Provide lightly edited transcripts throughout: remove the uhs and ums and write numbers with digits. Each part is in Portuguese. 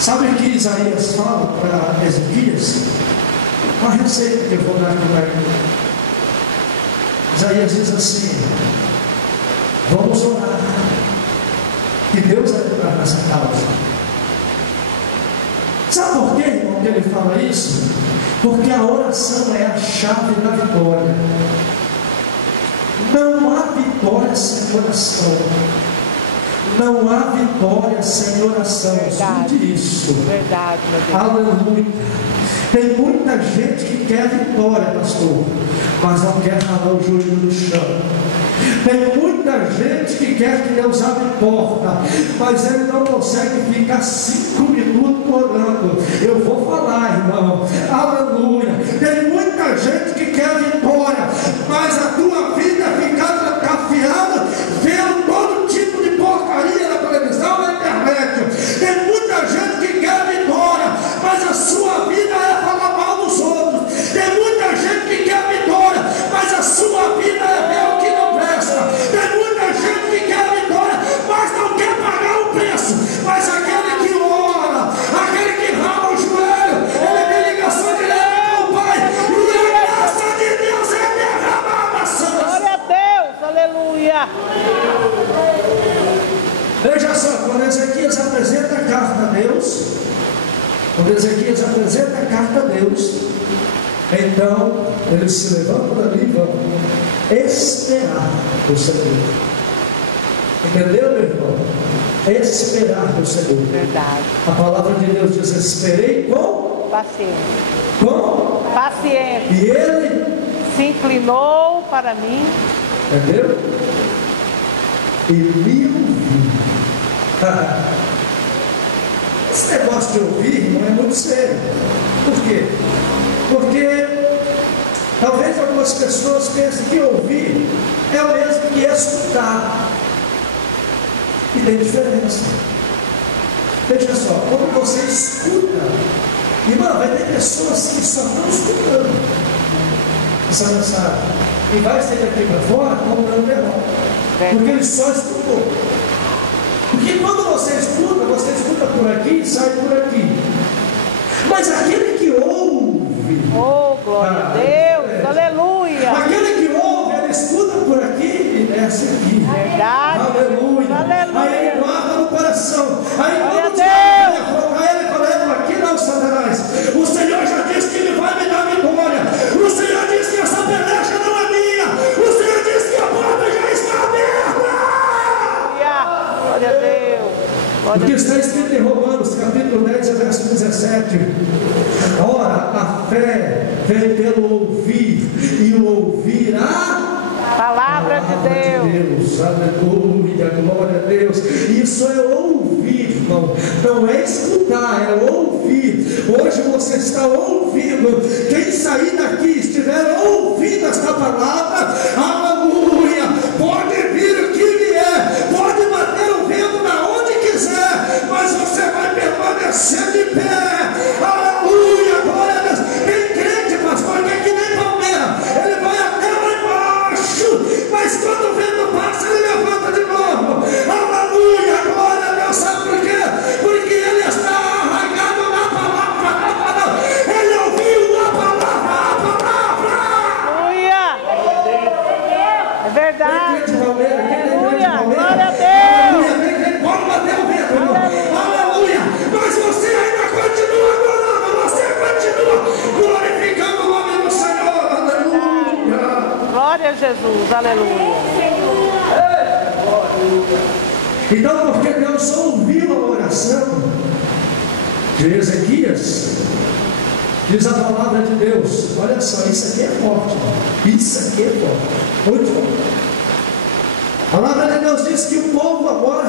Sabe o que Isaías fala para Ezequias? Uma receita que eu vou dar aqui para ele. Isaías diz assim: vamos orar, que Deus vai entrar nessa causa. Sabe por quê, irmão, que ele fala isso? Porque a oração é a chave da vitória. Não há vitória sem oração. Não há vitória sem oração. Escute isso. Verdade, meu Deus. Aleluia. Tem muita gente que quer vitória, pastor, mas não quer ralar o joelho no chão. Tem muita gente que quer que Deus abra a porta, mas ele não consegue ficar 5 minutos orando. Eu vou falar, irmão. Aleluia. Tem muita gente que quer vitória, mas a tua vida fica cafiada vendo todo tipo de porcaria na televisão, na internet. Tem muita gente que quer vitória, mas a sua vida é falar mal dos outros. Tem muita gente que quer vitória, mas a sua vida é ver o que não presta. Tem muita gente que quer vitória, mas não quer pagar o preço. Mas aquele que ora, aquele que rala o joelho, ele tem ligação direta com o Pai, e a graça de Deus é derramada. Glória a Deus, aleluia. Veja só, quando Ezequias apresenta a carta a Deus, então eles se levantam dali e vão esperar o Senhor. Entendeu, meu irmão? Esperar o Senhor. Verdade. A palavra de Deus diz: esperei com Paciência. Paciência. E ele Se inclinou para mim. entendeu? E me ouviu. Esse negócio de ouvir, irmão, é muito sério. Por quê? Porque talvez algumas pessoas pensem que ouvir é o mesmo que escutar. E tem diferença. Veja só, quando você escuta, irmão, vai ter pessoas que só estão escutando essa mensagem e vai sair daqui para fora comprando derrota, porque ele só escutou. Porque quando você escuta por aqui e sai por aqui. Mas aquele que ouve, Oh, glória a Deus, aleluia. aquele que ouve, ele escuta por aqui e desce aqui. Verdade. Aleluia. Aleluia. Aí ele guarda no coração. Aí Glória quando a Deus. para ele fala: aqui não, Satanás. O Senhor já disse que ele vai me dar vitória. O Senhor disse que essa peleja não é minha. O Senhor disse que a porta já está aberta. Glória a Deus. O que está escrito em Romanos, capítulo 10, verso 17. Ora, a fé vem pelo ouvir, e o ouvir a Palavra de Deus. Aleluia, glória a Deus. Isso é ouvir, irmão. Não é escutar, é ouvir. Hoje você está ouvindo. Quem sair daqui estiver ouvindo esta palavra, aleluia, pode vir o que vier, pode bater o vento da onde quiser, mas você vai permanecer de pé. Aleluia, glória a Deus. Tem crente, pastor, que é que nem palmeira, ele vai até lá embaixo, mas quando o vento passa, ele levanta de novo. Aleluia, glória a Deus. Sabe por quê? Porque ele está arraigado na palavra. Ele ouviu a palavra. Aleluia. É verdade. Tem crente palmeira, quem tem crente Aleluia. palmeira? Glória a Deus. Aleluia, tem crente, pode bater o vento, irmão. Aleluia. Mas você ainda continua adorando, você continua glorificando o nome do Senhor. Aleluia. Glória a Jesus. Aleluia. Então, porque Deus ouviu a oração de Ezequias, diz a palavra de Deus. Olha só, isso aqui é forte, isso aqui é forte, muito forte. A palavra de Deus diz que o povo agora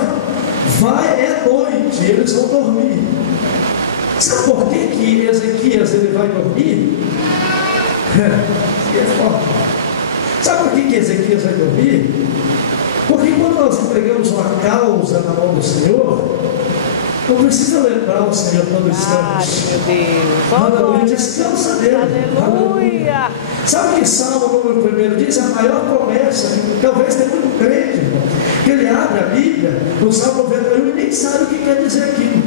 é noite, eles vão dormir. Sabe por que Ezequias ele vai dormir? Isso é forte. Sabe por que Ezequias vai dormir? Porque quando nós entregamos uma causa na mão do Senhor, não precisa lembrar o Senhor quando estamos. Meu Deus. Aleluia, descansa dele. Aleluia. Sabe que Salmo número 1 diz a maior promessa, talvez tenha muito crente, irmão, que ele abre a Bíblia, no Salmo 91, e nem sabe o que quer dizer aquilo.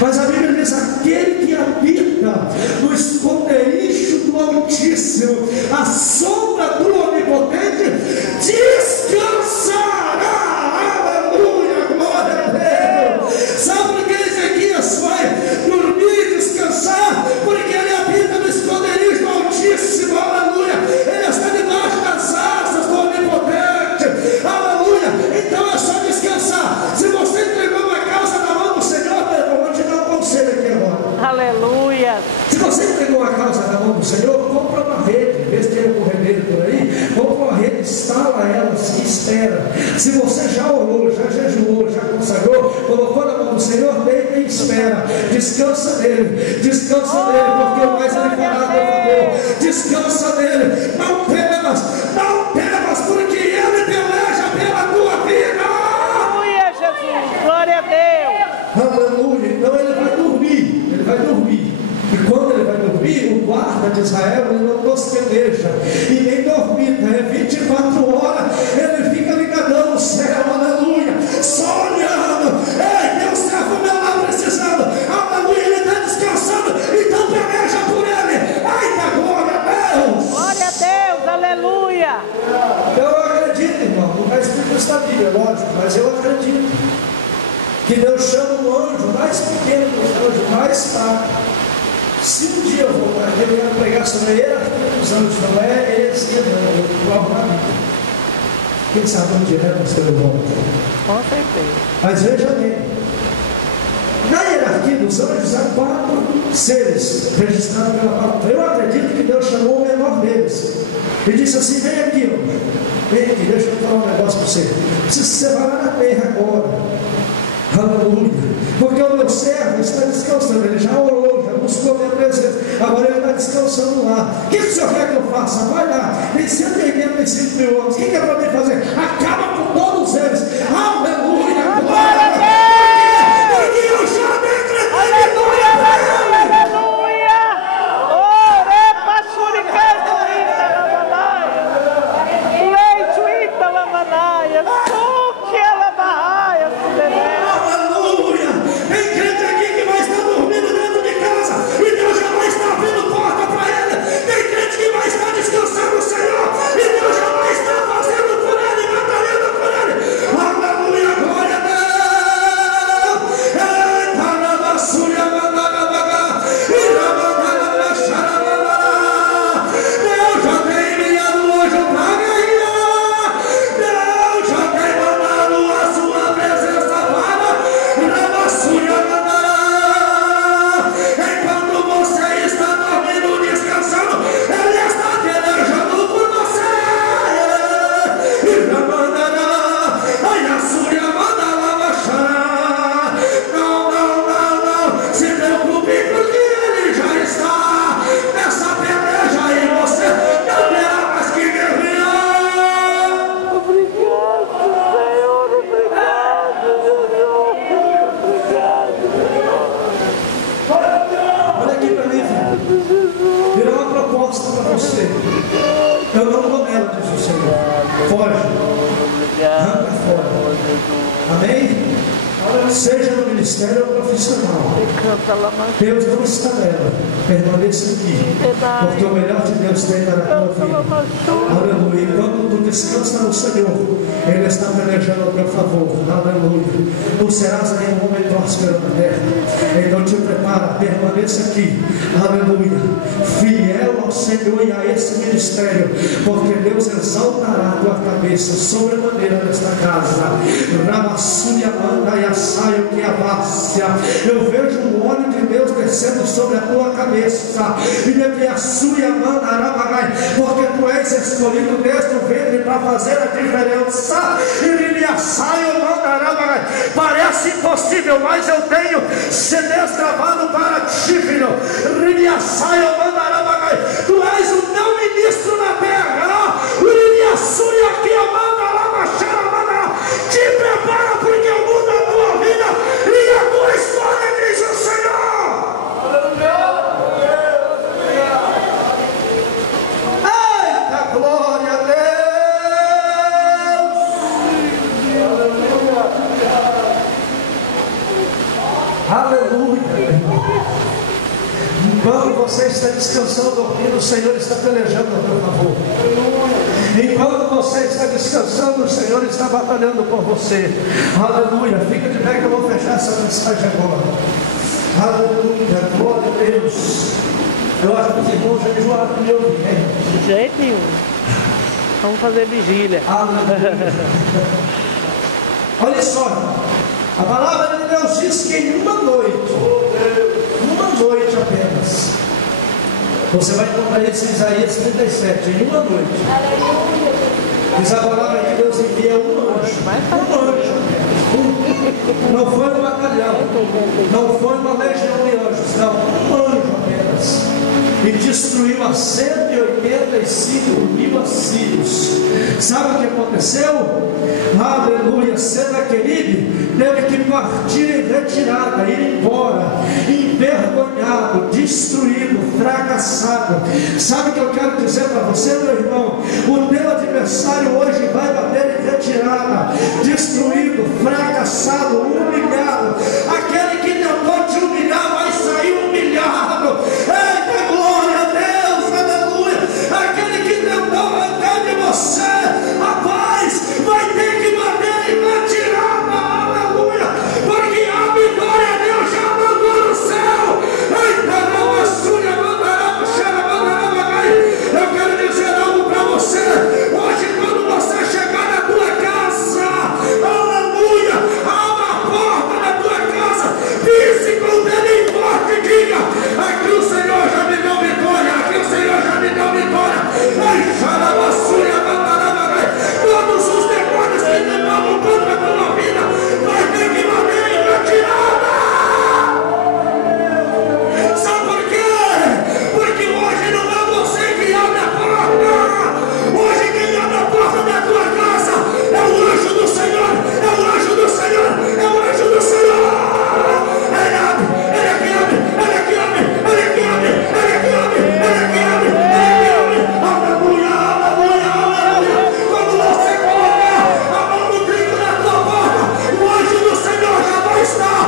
Mas a Bíblia diz: aquele que habita no esconderijo do Altíssimo, a sombra do Onipotente, descansará. Aleluia, glória a Deus. Sabe por que Ezequias foi dormir e descansar? Porque ele habita no esconderijo do Altíssimo. Aleluia. Ele está debaixo das asas do Onipotente. Aleluia. Então é só descansar. Se você entregou uma causa na mão do Senhor, eu vou te dar um conselho aqui agora. Aleluia. Se você entregou a causa na mão do Senhor, compra uma rede. Em vez de ter um corredeiro por aí, compra uma rede, instala ela, se espera. Se você já orou, já jejuou, já consagrou, colocou na mão do Senhor, deita e espera. Descansa nele, descansa nele, porque o mais ele fará a teu favor. Descansa nele, não temas, porque ele peleja pela tua vida. Aleluia, Jesus. Glória a Deus. Aleluia. Então ele vai dormir. E quando ele vai dormir, o guarda de Israel, ele não bosqueja e nem dormita, é 24 horas, ele fica ligadão no céu, aleluia, só olhando. Ei, tem um servo meu lá precisando, aleluia, ele está descansando, então peleja por ele. Eita, glória a Deus. Glória a Deus. Aleluia. Eu acredito, irmão, não está escrito nessa Bíblia, lógico, mas eu acredito que Deus chama um anjo mais pequeno do anjo mais fraco. Se um dia eu voltar aqui, eu quero pregar sobre a hierarquia dos anjos, não é heresia, não, eu provo na Bíblia. Quem sabe um dia, né, pastor, eu volto. Com certeza. Mas veja bem, na hierarquia dos anjos há 4 seres registrados pela palavra. Eu acredito que Deus chamou o menor deles e disse assim: vem aqui, anjo, vem aqui, deixa eu falar um negócio para você. Preciso que você vá lá na terra agora. Aleluia. Porque o meu servo está descansando. Ele já orou, já buscou minha presença. Agora ele está descansando lá. O que o senhor quer que eu faça? Vai lá. Tem 185 mil homens. O que é para mim fazer? Acaba com todos eles. Aleluia. Glória a Deus. Porque eu já decretei. Aleluia, aleluia, aleluia. Ore pasuricato ita lamanaia. Leito ita lamanaia. Suque alamaia. Aleluia. Tem crente aqui que vai estar dormindo dentro de casa e Deus já vai estar abrindo porta para ele. Tem crente que vai estar descansando no Senhor e Deus já vai estar fazendo por ele, batalhando por ele. Aleluia, glória a Deus. Eita, rabassúria, mandagabaga, e rabanagabaga, xarabanara. Deus já tem enviado hoje para ganhar. Deus já tem mandado a sua presença para rabassúria, mandará. Enquanto você está dormindo, descansando, ele está pelejando por você. E rabandará, ai, a súria, mandará, baixará. Não, se preocupe, porque ele já está nessa peleja e você não terá mais que guerrear. Obrigado, Senhor. Obrigado, Jesus. Obrigado, Senhor. Olha aqui para mim, filho. Virou uma proposta para você. Eu não vou nela, diz o Senhor. Foge, arranca fora. Amém? Seja no ministério ou profissional, Deus não está nela. Permaneça aqui, porque o melhor de Deus tem na tua vida. Aleluia. Quando tu descansa no Senhor, Ele está pelejando ao teu favor. Aleluia. Não serás nenhum homem próspero na terra. Então te prepara, permaneça aqui. Aleluia. Fiel ao Senhor e a esse ministério, porque Deus exaltará a tua cabeça sobremaneira nesta casa. Rabassúria, manda e assaio que abácia. Eu vejo o óleo de Deus descendo sobre a tua cabeça. E a sua manda, porque tu és escolhido desde o ventre para fazer a diferença. E me assaio, manda. Parece impossível, mas eu tenho se destravado para ti, filho. Me assaio, manda. Tu és o meu ministro na terra. E me assume aqui, manda. Te prepara, porque eu mudo a tua vida e a tua história, diz o Senhor. Eita, glória a Deus. Aleluia, meu irmão. Enquanto você está descansando, dormindo, o Senhor está pelejando a teu favor. Enquanto você está descansando, o Senhor está batalhando por você. Aleluia. Fica de pé que eu vou fechar essa mensagem agora. Aleluia. Glória a Deus. Eu acho que os irmãos já enjoaram de me ouvir, hein? De jeito nenhum. Vamos fazer vigília. Aleluia. Olha só. A palavra de Deus diz que em uma noite apenas, você vai encontrar isso em Isaías 37, em uma noite. Diz a palavra que Deus envia um anjo apenas. Não foi um batalhão, não foi uma legião de anjos, não, um anjo apenas. E destruiu a 185.000 assírios. Sabe o que aconteceu? Aleluia. Senaqueribe teve que partir em retirada, ir embora, envergonhado, destruído, fracassado. Sabe o que eu quero dizer para você, meu irmão? O teu adversário hoje vai bater em retirada, destruído, fracassado, humilhado. Aquele que tentou te humilhar vai sair humilhado. Eita, glória a Deus, aleluia. Aquele que tentou arrancar de você a paz vai ter que bater em retirada, aleluia. Porque a vitória de Deus já mandou no céu. Eita, não, a súria mandará, eu quero dizer algo para você. Hoje, quando você chegar na tua casa, aleluia, abra a porta da tua casa, pise com o dedo em forte e diga: aqui o Senhor já me deu vitória, aqui o Senhor já me deu vitória. Todos os demônios que tentavam contra a tua vida vai ter que bater em retirada. Sabe por quê? Porque hoje não é você que abre a porta. Hoje quem abre a porta da tua casa é o anjo do Senhor, é o anjo do Senhor, é o anjo do Senhor. Ele abre, ele é que abre, ele é que abre, ele é que abre, ele é que abre, ele é que abre, ele é que abre. Aleluia, aleluia, aleluia. Quando você colocar a mão no trinco da tua porta, o anjo do Senhor já vai estar.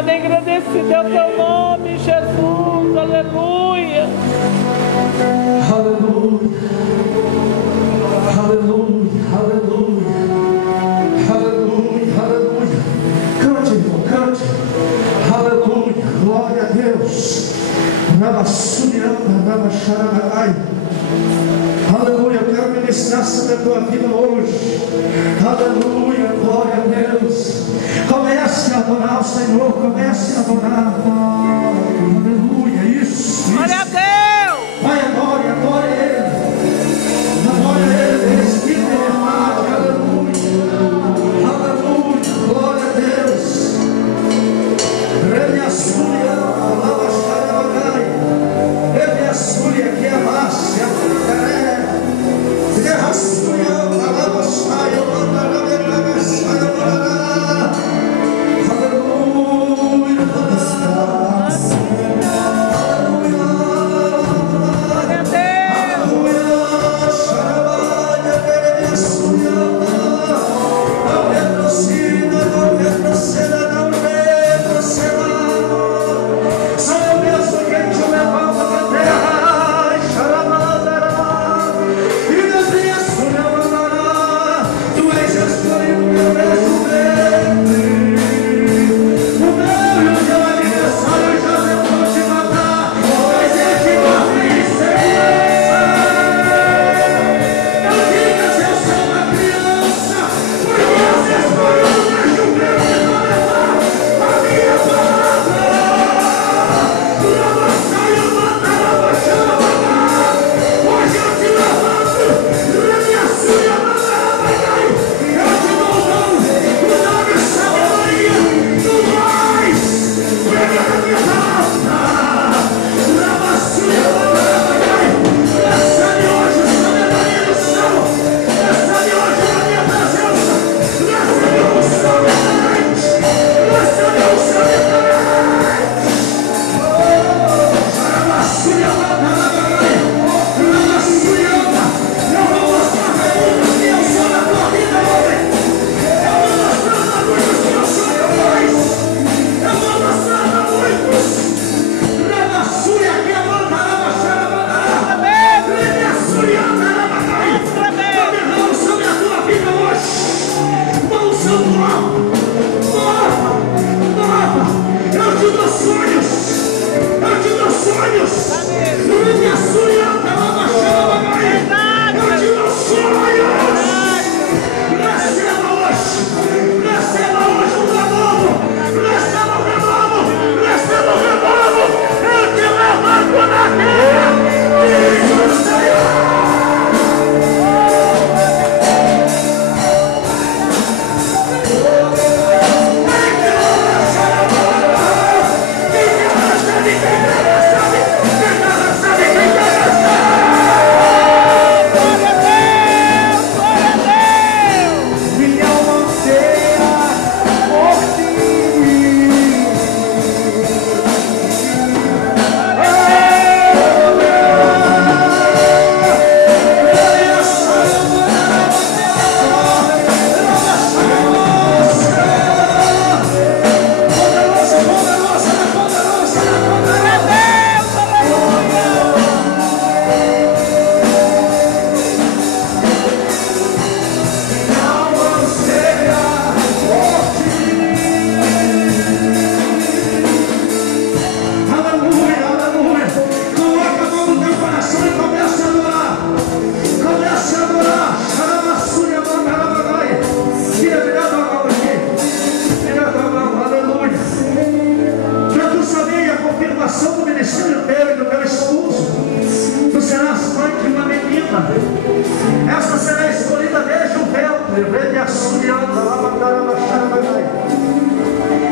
Engrandecido é o teu nome, Jesus, aleluia. Aleluia, aleluia, aleluia, aleluia, aleluia. Cante, irmão, cante. Aleluia, glória a Deus. Aleluia, eu quero ministrar sobre a tua vida hoje. Aleluia, glória a Deus. Comece a adorar o Senhor, comece a adorar. Aleluia, isso. Glória a Deus. Vai, adore, adore Ele. Adore Ele, Espírito de verdade. Aleluia.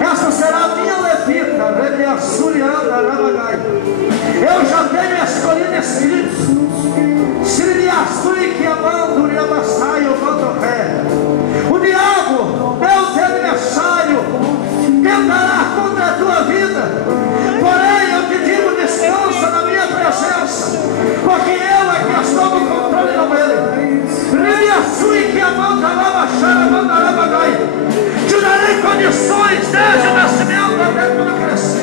Essa será a minha levita. Eu já tenho escolhido escrito. O diabo, meu adversário, tentará contra a tua vida. Porém, eu te digo, descansa na minha presença, porque eu é que estou no controle, não ele. Te darei condições desde o nascimento até quando crescer.